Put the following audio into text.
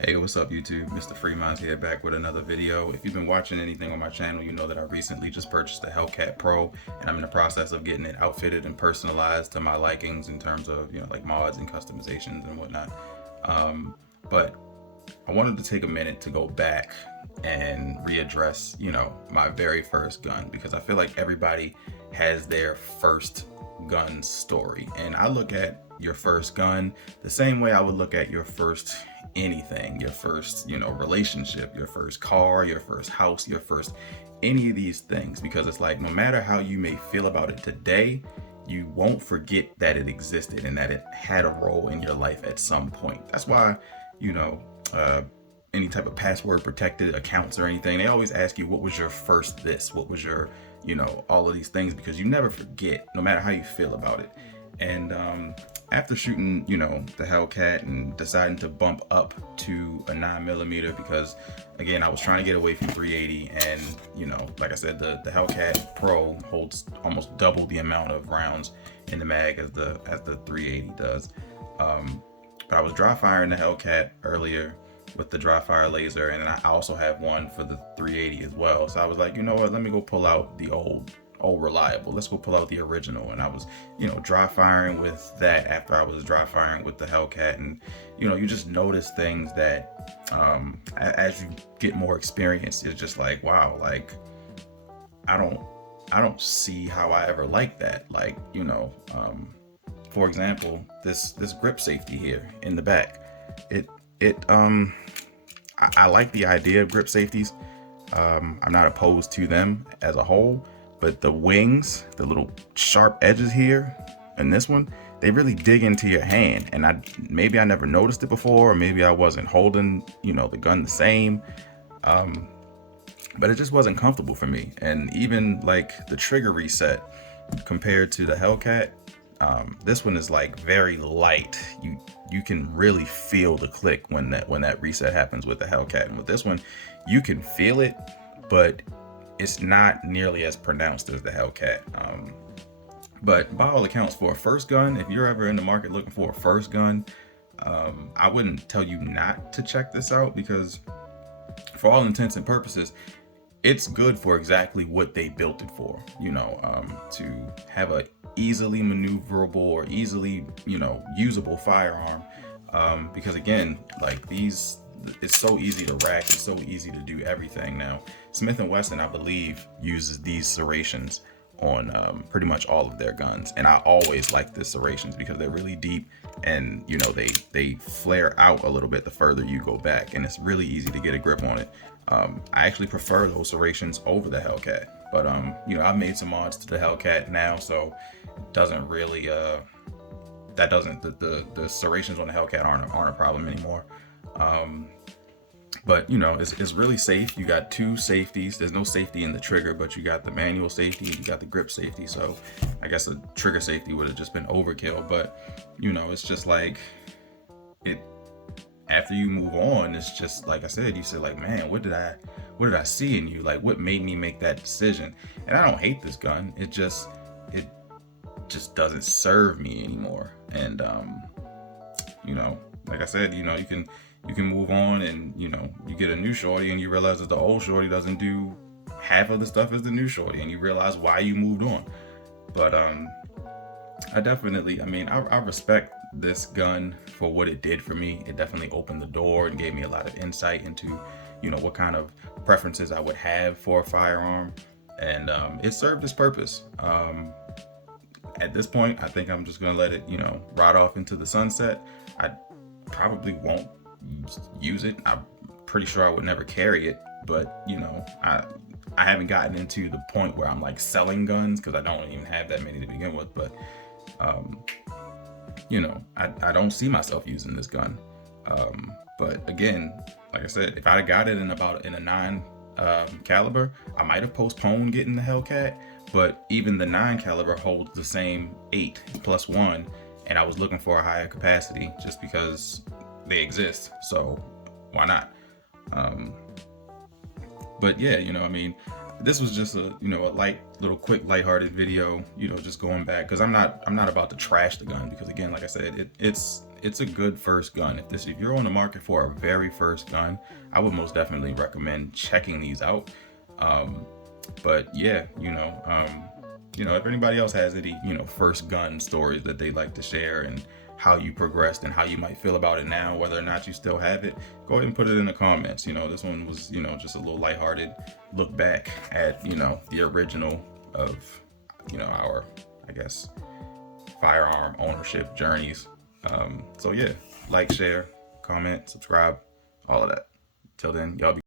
Hey, what's up YouTube? Mr. Freeman's here back with another video. If you've been watching anything on my channel, you know that I recently just purchased the Hellcat Pro and I'm in the process of getting it outfitted and personalized to my likings in terms of, like mods and customizations and whatnot. But I wanted to take a minute to go back and readdress, my very first gun, because I feel like everybody has their first gun story. And I look at your first gun the same way I would look at your first anything, your first, relationship, your first car, your first house, your first any of these things, because it's like no matter how you may feel about it today, you won't forget that it existed and that it had a role in your life at some point. That's why, you know, uh, any type of password protected accounts or anything, they always ask you, what was your first this? What was your, all of these things, because you never forget, no matter how you feel about it. And after shooting, the Hellcat and deciding to bump up to a 9mm, because again, I was trying to get away from 380, and like I said, the Hellcat Pro holds almost double the amount of rounds in the mag as the 380 does. But I was dry firing the Hellcat earlier with the dry fire laser, and I also have one for the 380 as well. So I was like, you know what, let me go pull out the old reliable, let's go pull out the original. And I was dry firing with that after I was dry firing with the Hellcat. And you just notice things that as you get more experience, it's just like, wow, like I don't see how I ever like that. Like, for example, this grip safety here in the back, I like the idea of grip safeties. I'm not opposed to them as a whole, but the wings, the little sharp edges here and this one, they really dig into your hand. And maybe I never noticed it before, or maybe I wasn't holding, the gun the same. But it just wasn't comfortable for me. And even like the trigger reset compared to the Hellcat, this one is like very light. You can really feel the click when that reset happens with the Hellcat. And with this one, you can feel it, but it's not nearly as pronounced as the Hellcat. But by all accounts, for a first gun, if you're ever in the market looking for a first gun, I wouldn't tell you not to check this out, because for all intents and purposes, it's good for exactly what they built it for, to have a easily maneuverable or easily, usable firearm. Because again, like these, it's so easy to rack, it's so easy to do everything now. Smith Wesson, I believe, uses these serrations on pretty much all of their guns, and I always like the serrations because they're really deep, and they flare out a little bit the further you go back, and it's really easy to get a grip on it. I actually prefer those serrations over the Hellcat, but I've made some mods to the Hellcat now, so it doesn't really the serrations on the Hellcat aren't a problem anymore. But it's really safe. You got two safeties. There's no safety in the trigger, but you got the manual safety, you got the grip safety. So I guess the trigger safety would have just been overkill. But it's just like it. After you move on, it's just like I said. You said like, man, what did I see in you? Like, what made me make that decision? And I don't hate this gun. It just doesn't serve me anymore. And like I said, you can move on, and you get a new shorty and you realize that the old shorty doesn't do half of the stuff as the new shorty, and you realize why you moved on. But I respect this gun for what it did for me. It definitely opened the door and gave me a lot of insight into what kind of preferences I would have for a firearm, and it served its purpose. At this point, I think I'm just gonna let it ride off into the sunset. I probably won't use it. I'm pretty sure I would never carry it, but I haven't gotten into the point where I'm like selling guns, because I don't even have that many to begin with. But I don't see myself using this gun. But again, like I said, if I got it in a 9 caliber, I might have postponed getting the Hellcat. But even the 9 caliber holds the same 8+1, and I was looking for a higher capacity just because they exist, so why not? But yeah, this was just a light little quick lighthearted video, just going back, because I'm not about to trash the gun, because again, like I said, it's it's a good first gun. If you're on the market for a very first gun, I would most definitely recommend checking these out. But yeah, if anybody else has any, first gun stories that they'd like to share, and how you progressed and how you might feel about it now, whether or not you still have it, go ahead and put it in the comments. This one was, just a little lighthearted look back at, the original of, our, I guess, firearm ownership journeys. So yeah, like, share, comment, subscribe, all of that. Till then, y'all be